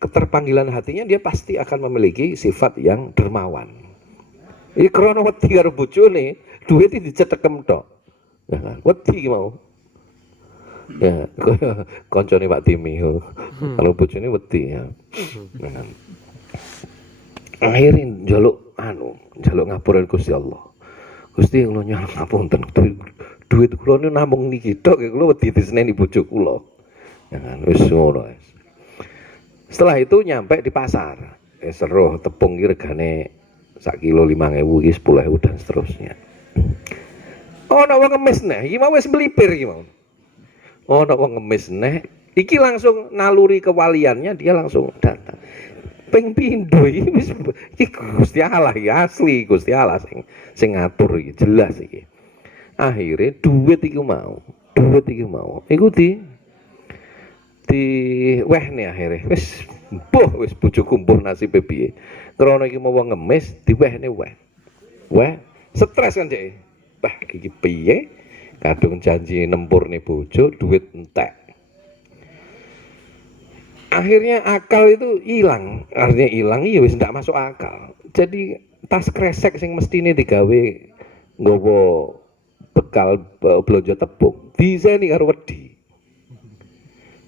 Keterpanggilan hatinya dia pasti akan memiliki sifat yang dermawan. Iki krana wedi karo bojone, duit iki dicetekem tok. Ya kan? Wedi mau. Ya, koncone Pak Timi. Kalau bojone wedi ya. Nah, akhirnya njaluk ngapuran Gusti Allah. Gusti kula nyuwun ngapunten. Duit kula niku namung niki tok, kula wedi diseneni bojo kula. Ya kan, wis ngono. Setelah itu nyampe di pasar. Seruh tepung iki regane sak kilo 5.000 iki 10.000 dan seterusnya. Ana wong ngemis neh, iki mau wis melipir iki mau. Ana wong ngemis neh, iki langsung naluri kewaliannya dia langsung datang. Ping pindho iki wis iki Gusti Allah ya asli Gusti Allah sing ngatur iki jelas iki. Akhire duit iku mau iku di wehne akhire wis bojoku mbuh nasibe piye. Krana iki mau wong ngemis diwehne weh. Stres kan Dek. Bah iki piye? Kadung janji nempurne bojo duit entek. Akhirnya akal itu hilang, artinya hilang, iya wis ndak masuk akal. Jadi tas kresek sing mestine digawe nggawa bekal blonjo tepung, diseni karo wedi.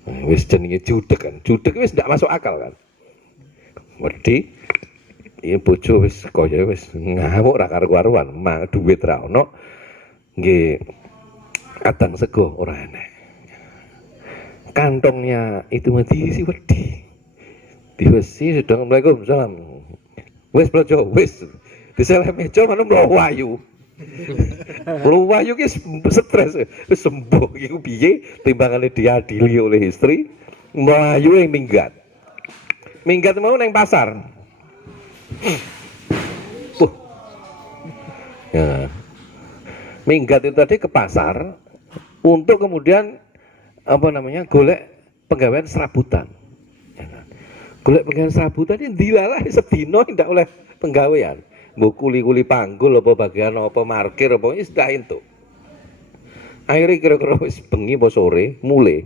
Nah, wis jenenge judeg kan, judeg wis ndak masuk akal kan. Wedi, iya bojo wis kaya wis ngamuk ra karo-karuan, duit ra ono, nggih kadang sego ora enek. Kantongnya itu diisi wedi. Diisi sedang Assalamualaikum salam. Wis blojo wis. Diseleh meja manung mlayu. Luwayu ki stres, wis sembuh iku piye timbangane diadili oleh istri, mlayu yang minggat. Minggat mau neng pasar. Ya. Minggat itu tadi ke pasar untuk kemudian apa namanya golek penggawean serabutan. Ya kan? Golek penggawean serabutan ini dilalah sedino tidak oleh penggawean. Mbok kuli-kuli panggul apa bagian apa markir apa wis dah entuk. Akhirnya kira-kira wis bengi apa sore mulai.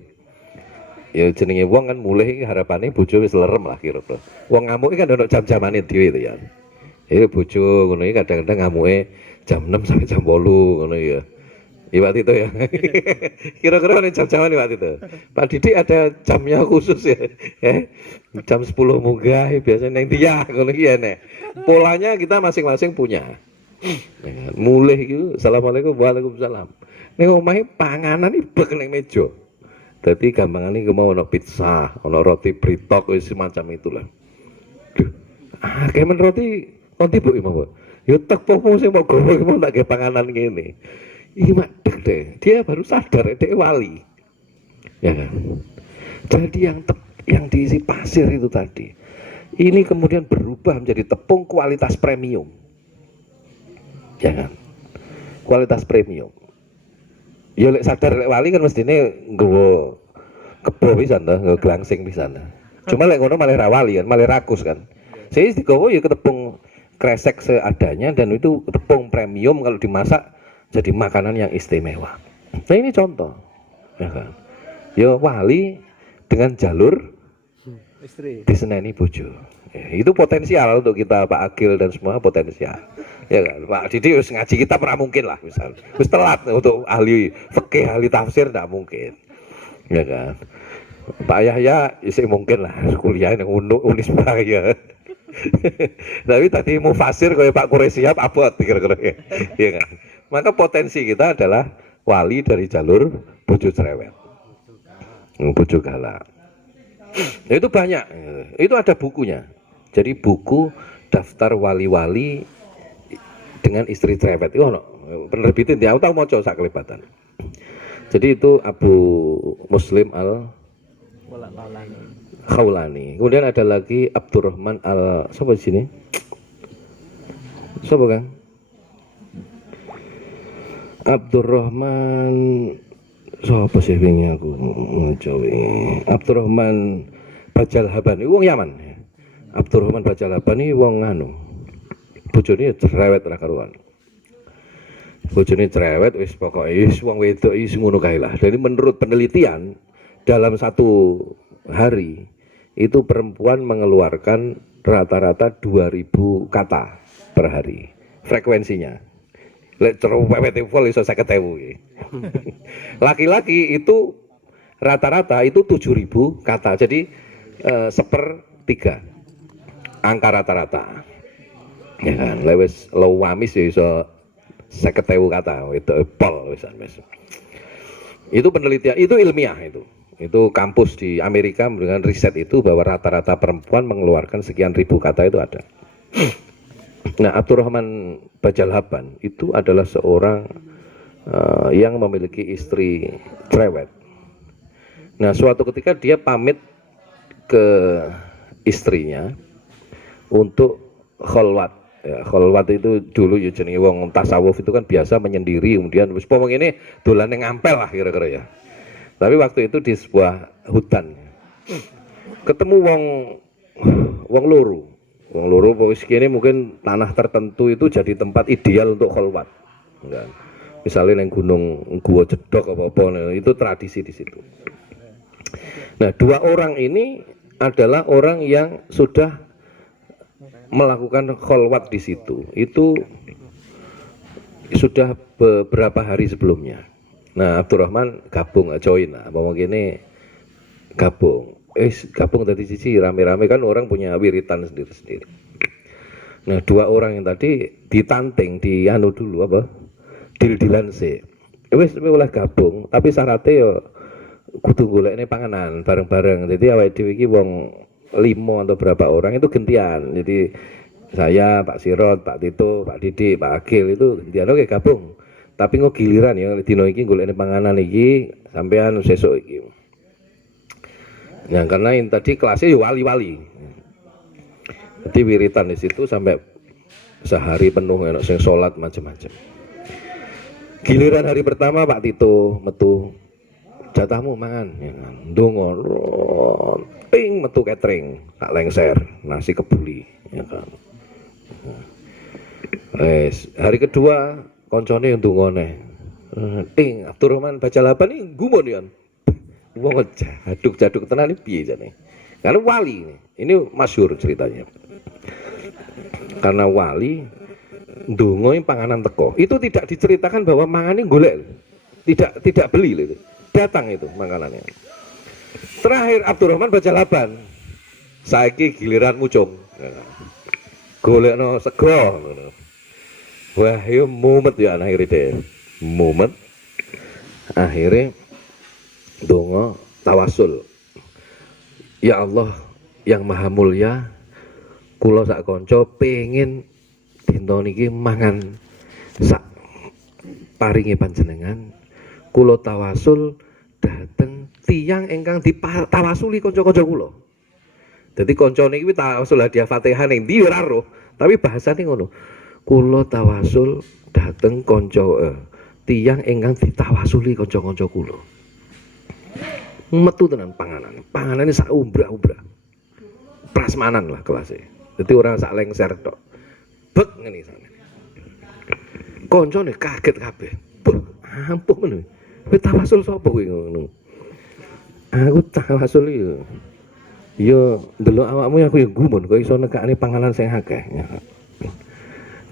Ya jenenge wong kan mulai iki harapane bojo wis lerem lah kira-kira. Wong ngamuke kan ono jam-jamane dhewe itu ya. Ya bojo ngono iki kadang-kadang ngamuke jam 6 sampai jam 8 ngono ya. Iwat itu ya. Kira-kira nih jam-jaman iwat itu. Pak Didik ada jamnya khusus ya. Jam 10 munggah biasanya neng dia ngono iki ya nek. Polanya kita masing-masing punya. Mulai gitu, assalamualaikum waalaikumsalam. Ning omahe panganan iki bek ning meja. Dadi gampangane iki mau ono pizza, ono roti britok wis semacam itulah. Duh. Kemen roti bu imam. Yo tek popo sing mau gowo iki mau tak ge panganan ngene. Iki madeg deh. Dia baru sadar dia wali. Ya kan? Jadi yang diisi pasir itu tadi ini kemudian berubah menjadi tepung kualitas premium. Ya kan? Kualitas premium. Ya lek sadar lek wali kan mestine nggawa kebo pisan to, nggawa glangsing pisan. Cuma lek ngono malah ra wali kan, malah rakus kan. Saya digawa ya ke tepung kresek seadanya dan itu tepung premium kalau dimasak jadi makanan yang istimewa. Nah ini contoh. Ya kan? Ya wali dengan jalur istri diseneni bojo. Ya, itu potensial untuk kita Pak Agil dan semua potensial. Ya kan, Pak Didi harus ngaji kita pernah mungkin lah misal. Terus telat untuk ahli fikih, ahli tafsir tidak mungkin. Ya kan. Pak Yahya isi mungkin lah kuliah yang unis bahaya. Tapi tadi mufasir kayak Pak Quraisyab abot kira-kira. Ya kan. Maka potensi kita adalah wali dari jalur bojo cerewet. Bojo galak. Itu banyak. Itu ada bukunya. Jadi buku daftar wali-wali dengan istri cerewet itu ono penerbitin dia tahu maca sak kelebatan. Jadi itu Abu Muslim al Khawlani. Kemudian ada lagi Abdurrahman al siapa di sini? Siapa Kang? Abdurrahman siapa sih wingi aku ngajawi. Abdurrahman Bajal Habani wong Yaman. Abdurrahman Bajal Habani wong anu. Bojone cerewet ra karuan. Bojone cerewet wis pokoke wis wong wedok wis ngono kae lah. Jadi menurut penelitian dalam satu hari itu perempuan mengeluarkan rata-rata 2000 kata per hari frekuensinya. Lek cerewet full iso 50.000. Laki-laki itu rata-rata itu 7.000 kata. Jadi sepertiga angka rata-rata. Ya kan, lewes lawamis ya iso 50.000 kata itu pol wisan wis. Itu penelitian, itu ilmiah itu. Itu kampus di Amerika dengan riset itu bahwa rata-rata perempuan mengeluarkan sekian ribu kata itu ada. Nah, Abdurrahman Bajal Haban itu adalah seorang yang memiliki istri cerewet. Nah, suatu ketika dia pamit ke istrinya untuk kholwat. Ya, kholwat itu dulu ya jenenge wong tasawuf itu kan biasa menyendiri, kemudian wis pomong ini dolan ning ampel lah kira-kira ya. Tapi waktu itu di sebuah hutan ketemu wong loro. Wong loro wis kene mungkin tanah tertentu itu jadi tempat ideal untuk kholwat. Enggak. Misalnya yang gunung Gua Jedok apa-apa itu tradisi di situ. Nah, dua orang ini adalah orang yang sudah melakukan kholwat di situ. Itu sudah beberapa hari sebelumnya. Nah, Abdurrahman gabung join lah. Apa gini gabung. Gabung tadi sisi rame-rame kan orang punya wiritan sendiri-sendiri. Nah, dua orang yang tadi ditanting, dianu dulu apa? Dil-dilan sih. Wis oleh gabung, tapi syaratnya ya kudu golekne panganan bareng-bareng. Jadi awake dhewe iki wong 5 atau berapa orang itu gentian. Jadi saya, Pak Sirot, Pak Tito, Pak Didik, Pak Agil itu diano kayak gabung. Tapi kok giliran ya dino iki golekne panganan iki sampean sesuk iki. Nah, karena yang tadi kelasnya ya wali-wali. Jadi wiritan di situ sampai sehari penuh enak sing salat macam-macam. Giliran hari pertama Pak Tito metu jatahmu mangan ya kan. Ndonga ping metu catering tak lengser nasi kebuli ya kan. Hari kedua koncone yang ndongone. Ting Abdurrahman baca lapan iki gumun ya. Wong jaduk-jaduk tenan iki piye jane. Karena wali ini masyhur ceritanya. Karena wali ndonga panganan teko. Itu tidak diceritakan bahwa mangane golek. Tidak beli itu. Datang itu makanannya. Terakhir Abdurrahman baca laban. Saiki giliran mucung. Golekno sego. Wah, yo mumet ya akhirnya deh. Mumet. Akhirnya donga tawasul. Ya Allah yang maha mulia, kula sak kanca pengin dinten niki mangan sak paringe panjenengan. Kula tawasul dhateng tiyang ingkang ditawasuli kanca-kanca kula. Dadi kancane iki tawasul hadiah Fatihah ning ndi ora roh, tapi bahasane ngono. Kula tawasul dhateng kanca tiyang ingkang ditawasuli kanca-kanca kula. Metu tenan panganan. Panganane sak umbrak-umbrak. Prasmanan lah kelasnya. Jadi orang sak lengser tok. Bek ngene sampe. Kancane kaget kabeh. Ampun ngono. Kowe tawasul sapa kowe ngono? Aku tawasul yo. Yo ndelok awakmu aku yo gumun kok iso nekakne panganan sing akeh.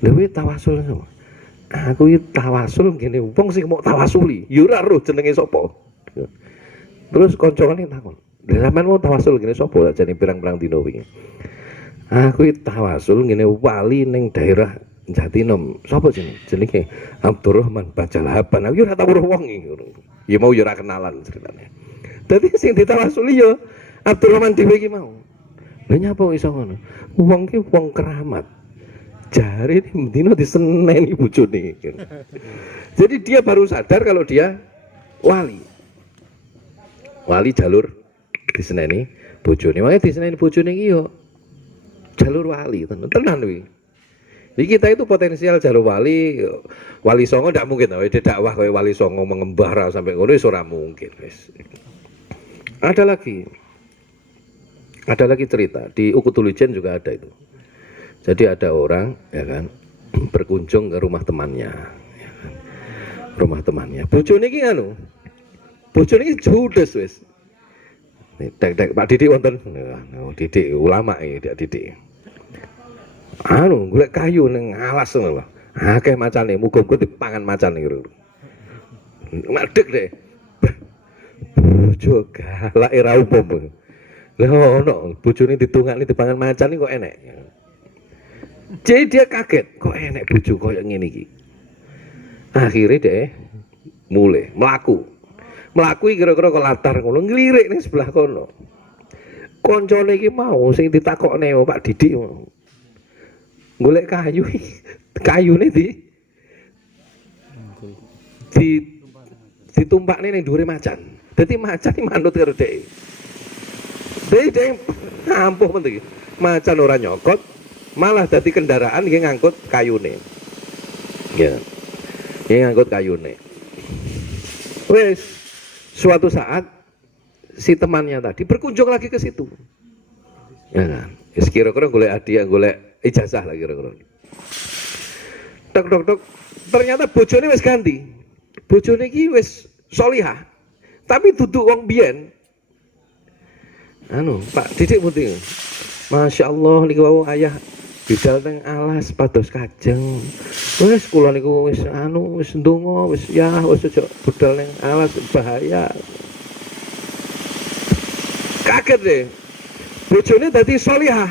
Lha kowe tawasul sapa? Aku iki tawasul ngene wong sing mau tawasuli. Yo ora roh jenenge sapa. Terus koncone takon, "Lha sampean mau tawasul ngene sapa jane pirang-pirang dina wingi?" Aku iki tawasul ngene wali ning daerah Jatinom. Sapa jenenge? Abdurrahman Bajalahaban. Aku ora tau weruh wong iki. Ya mau ya ora kenalan ceritane. Dadi sing ditawasuli ya Abdurrahman dhewe iki mau. Lha nyapa iso ngono? Wong ki wong keramat. Jare dina diseneni bojone. Jadi dia baru sadar kalau dia wali. Wali jalur diseneni bojone. Makanya diseneni bojone iki yo jalur wali tenan kuwi. Jadi kita itu potensial jalur wali. Wali Songo ndak mungkin awake dakwah kaya Wali Songo mengembara sampai ngono wis ora mungkin wis. Ada lagi cerita di Ukutulujen juga ada itu. Jadi ada orang ya kan berkunjung ke rumah temannya ya kan. Rumah temannya. Bojone iki anu bojone iki judes wis. Dek Pak Didik wonten. Didik ulama iki, Didik. Anu golek kayu ning alas ngono lho. Akeh macane, muga-muga dipangan macan iki. Madeg deh. Bojo galake ra umum. Lah ono bojone ditungakne dipangan macan iki kok enek. Jadi dia kaget, kok enek bojo koyo ngene iki. Akhirnya deh mulai melaku kira-kira ke latar ngono ngelirik ning sebelah kono. Koncone iki mau sing ditakokne Pak Didik mau. Golek kayune ditumpakne ning dhuwure macan. Dadi macan iki manut karo dhek. Dhek ampuh men iki. Macan ora nyokot, malah dadi kendaraan nggih ngangkut kayune. Ya. Nggih ngangkut kayune. Wes suatu saat si temannya tadi berkunjung lagi ke situ. Ya kan. Wis kira-kira golek hadiah, golek ijazah lah kira-kira. Tok. Ternyata bojone wis ganti. Bojone iki wis sholihah. Tapi duduk wong biyen. Anu, Pak Didik putih. Masya Allah niku wau ayah bidal teng alas pados kajeng. Wis kula niku wis ndonga wis aja budal ning alas bahaya. Kaget deh. Bojone dadi sholihah.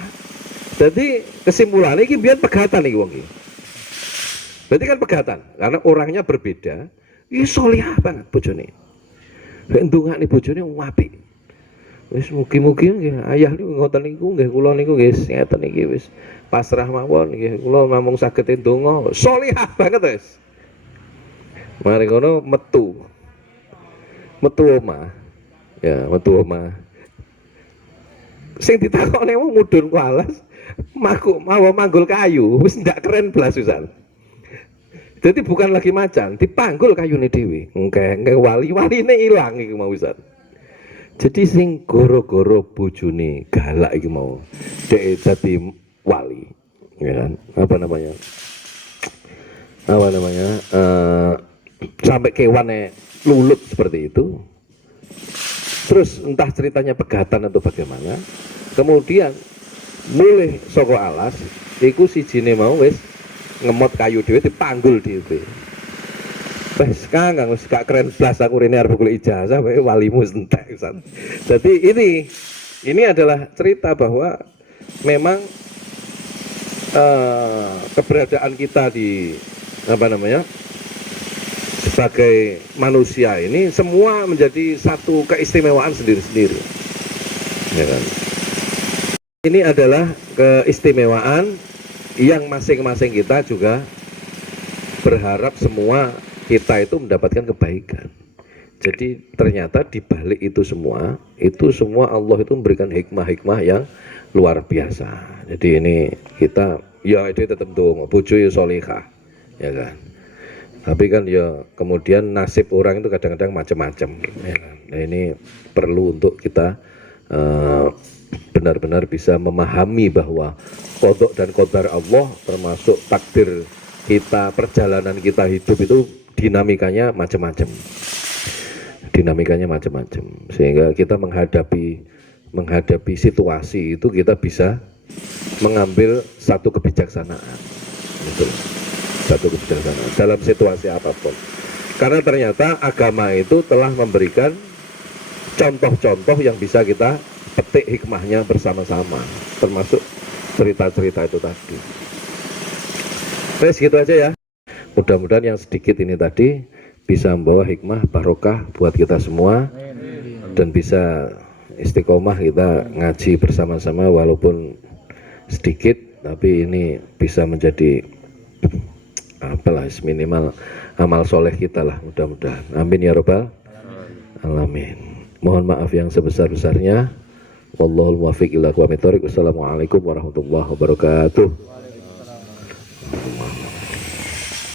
Jadi kesimpulannya iki biyen pegatan iki wong iki. Berarti kan pegatan karena orangnya berbeda. Iki sholihah banget bojone. Nek ndongakne bojone apik. Wis mugi-mugi nggih ayah niku ngoten niku nggih kula niku nggih ngeten iki wis pasrah mawon nggih kula namung saged ndonga sholihah banget wis. Mari ngono metu omah. Ya, metu omah. Sing ditakokne wong mudhun ku alas, mawa manggul kayu, wis ndak keren blas wisan. Jadi bukan lagi macan, dipanggul kayune dhewe. Engke wali-waline ilang iki mau wisan. Jadi sing goro-goro bojone galak iki mau dhek dadi wali. Ya kan? Apa namanya? Sampai kewane lulut seperti itu. Terus entah ceritanya pegatan atau bagaimana. Kemudian mulai saka alas iku sijine mau wis ngemot kayu dhewe dipanggul dhewe. Wes Kang wis gak keren blas aku rene arep golek ijazah wae walimu entek. Jadi ini adalah cerita bahwa memang keberadaan kita di sebagai manusia ini semua menjadi satu keistimewaan sendiri-sendiri. Ya kan? Ini adalah keistimewaan yang masing-masing kita juga berharap semua kita itu mendapatkan kebaikan. Jadi ternyata di balik itu semua Allah itu memberikan hikmah-hikmah yang luar biasa. Jadi ini kita ya itu tetap dong bojo ya sholihah, ya kan. Tapi kan ya kemudian nasib orang itu kadang-kadang macam-macam. Ya kan? Nah ini perlu untuk kita benar-benar bisa memahami bahwa qada dan qadar Allah termasuk takdir kita, perjalanan kita hidup itu dinamikanya macam-macam. Sehingga kita menghadapi situasi itu kita bisa mengambil satu kebijaksanaan. Gitu. Satu kebijaksanaan dalam situasi apapun. Karena ternyata agama itu telah memberikan contoh-contoh yang bisa kita petik hikmahnya bersama-sama, termasuk cerita-cerita itu tadi. Terus gitu aja ya. Mudah-mudahan yang sedikit ini tadi bisa membawa hikmah barokah buat kita semua dan bisa istiqomah kita ngaji bersama-sama walaupun sedikit, tapi ini bisa menjadi apalah minimal amal soleh kita lah, mudah-mudahan. Amin ya robbal alamin. Mohon maaf yang sebesar-besarnya. Wallahul muwaffiq ila aqwamit thoriq. Wassalamualaikum warahmatullahi wabarakatuh.